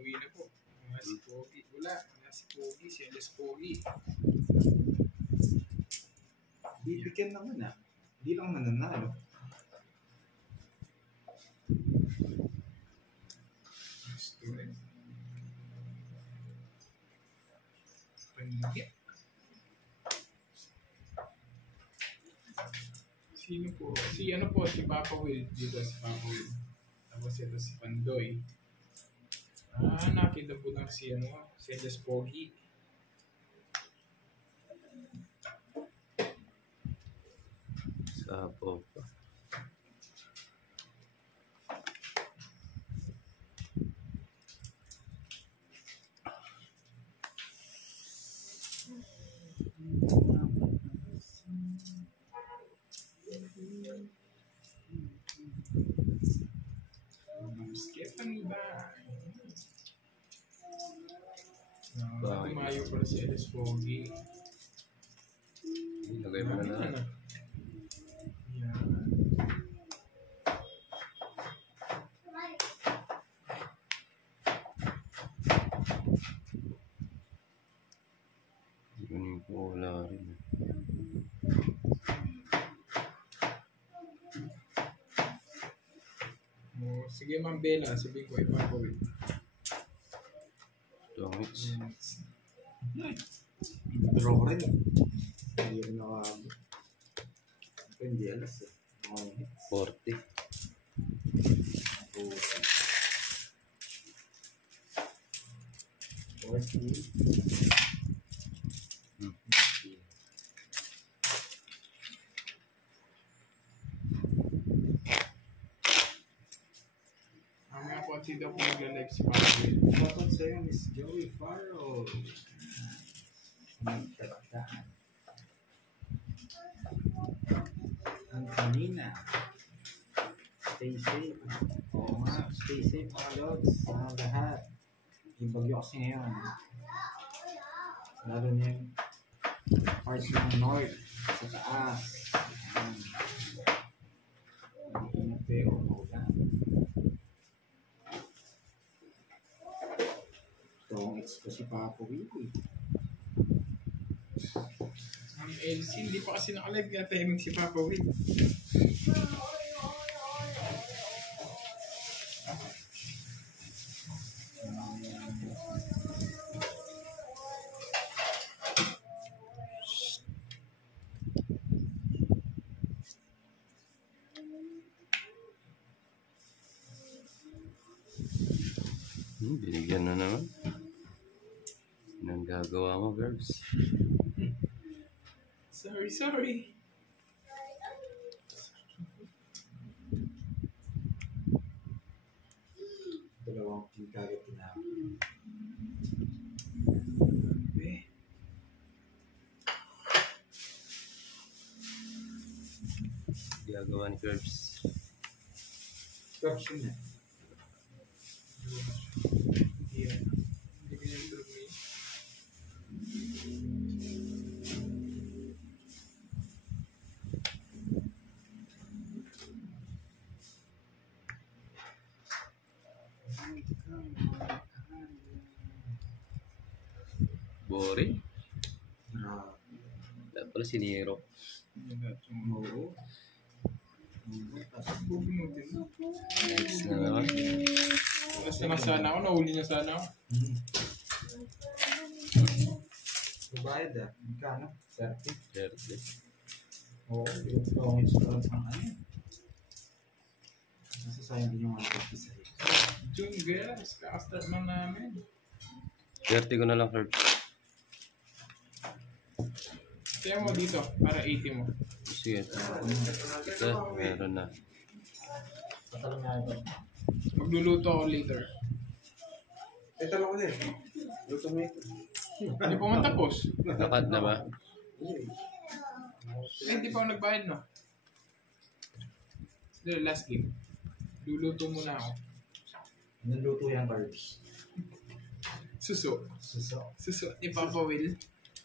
umuwi na po. Mga si Pogi. Wala. Mga si Pogi. Si Alice Pogi. Bibigyan naman ah. Hindi lang mananalo. Gusto rin. Panigit. Sino po? Si ano po? Si Papa Will. Dito si Papa Will. Tapos ito si Pandoy. Nakita po lang si ano. Si Alice Pogi. Sapo pa. Stephanie ba? Tumayo pala si Alice Pogi. Lagay mo na na. Yun po wala rin. Sige Ma'am Bella, sabihin ko ipapawin. Dongits. Draw rin. Hindi rin nakabot. Hindi alas eh. 40. Mamaya po si daw po nagla-live si Papa Will. Bakit sa'yo, Miss Joey Farrow? Magkabataan. Ang kanina. Stay safe. Oo nga, stay safe mga lods. Sa lahat. Yung bagyo kasi ngayon. Lalo na yung parts ng north. Sa taas. Ingat kayo. Maulan. Dongits ko si Papa Will. Ang LC, hindi pa kasi naka-live kaya timing si Papa Will. Binigyan na naman. Anong gagawa mo, girls? Sorry. Dalawang kagad tinapin. Gagawa ni Curbs. Curbs yun na. Hindi ko yung drug me. Boring. Grabe. Dapat pala si Nero. Oo. Bubunutin mo. Next na naman. Basta na sana ako, nahuli niya sana ako. Babayad ah. Magkano? 30? 30. Oo. Dongits ko lang ang ano. Nasasayang din yung mga 50 sa hit. June girls, kakastart lang namin. 30 ko na lang, Curbs. Kaya mo dito, para 80 mo. Sige. Ito, meron na. Patalong nga ito. Magluluto ako later. Ito lang ko din. Luto mo ito. Hindi pa man tapos. Nakad na ba? Hindi pa ako nagbayad, no? The last game. Luluto muna ako. Naluto yung carbs. Suso. Suso. Ni Papa Will.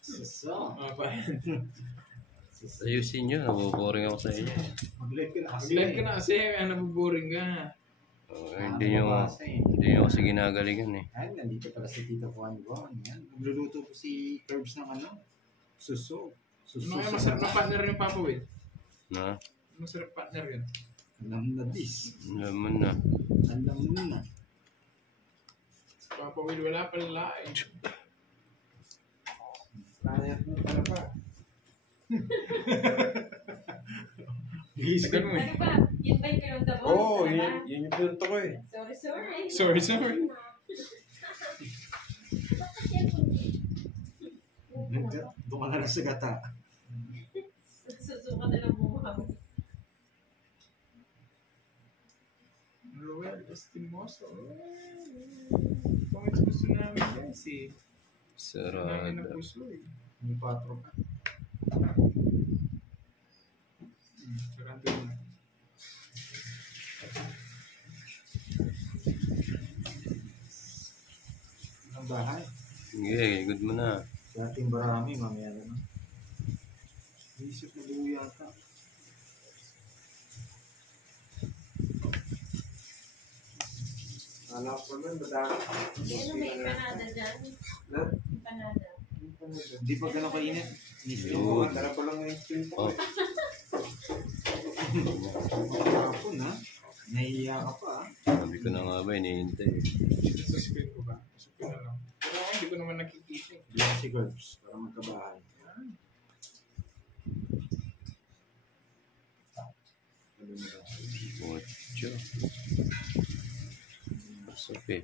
Suso. Bayad. Ayusin nyo, nabuboring ako sa inyo. Mag-live ka na kasi. Mag-live ka na kasi, kaya nabuboring ka. Hindi nyo kasi ginagalingan eh. Ay, nandito pala si Tito Juan Juan. Yan. Nagluluto po si Curbs ng ano? Suso. Ano kaya masarap na partner yung Papa Will? Na? Masarap partner yun. Alam na this. Alam mo na. Alam mo na. Si Papa Will wala pala lain. Kaya mo pala pa. Tagal mo eh. Ano ba? Yun ba yung pinunta mo? Oo, Ano ba? yun yung pinunta ko eh. Sorry. Sorry. Doon ka na lang sa gata. Susuka na lang mukha mo. Roel Estimoso. Kung gusto namin guys eh. Namin na Sarado. puso eh. May patro ka. Sarado na. Ang bahay. Sige, good mo na. Sa ating barami, mamaya na. Isip na buo yata. Alam ko naman, madami. Ano may empanada dyan? Na? Empanada. Hindi pa gano'n kainit. Yun. Dala ko lang yung pinunta ko Oh. eh. Makakapon ha. Nahihiya ka pa ha. Sabi ko na nga ba, hinihintay. Dito sa screen ko ba? Sa screen na lang. Pero ako hindi ko naman nakikita eh. Bilang si Curbs para magkabahay. Ocho. Sopi.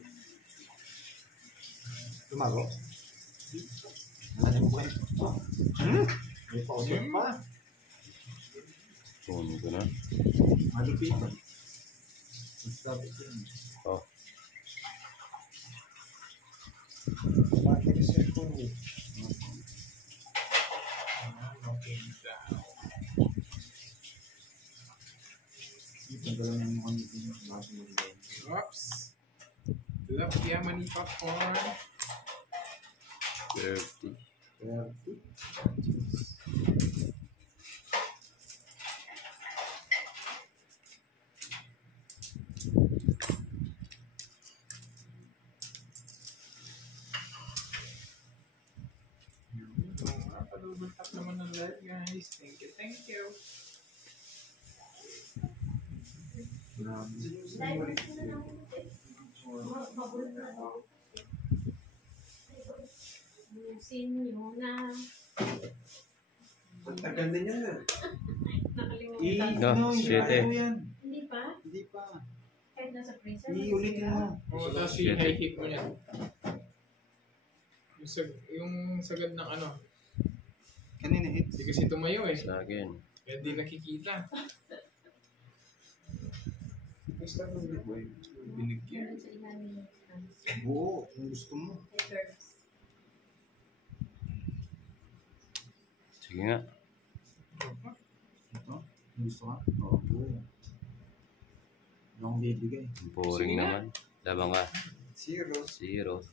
Tumago? Ano mo kayo? May pausap pa. Kunin ko na. Malupit ba? Sabi ko yun. Oh. Bakit yung cellphone eh? Okay down. Tagalan ng mga nito yung bago mo rin. Oops. Love Yamani popcorn. 30. 30. Paluluntak naman ng live guys. Thank you. Grabe. Mabulot na daw. Busin nyo na. Ang tagal din yan ah. Nakalimutan. No, siyete. Ano yan? Hindi pa? Hindi pa. Kahit nasa freezer. Iulitin mo. O, tapos Shit. yung high hit mo niya. Yung sagad ng ano. Kanina hits. Hindi kasi tumayo eh. Sa akin. Kaya hindi nakikita. Gusto ko yung boy. Binigyan. Meron sa ilalim. Buo, kung gusto mo. Papers. Sige nga. Ito? Kung gusto ka? Oo, buo. Ano akong bibigay? Boring Sige nga. naman. Labang ka. 0. 0.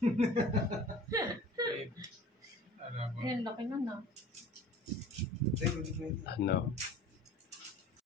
Alam mo. Ayan, laki na na. Ay, hindi ko Ano?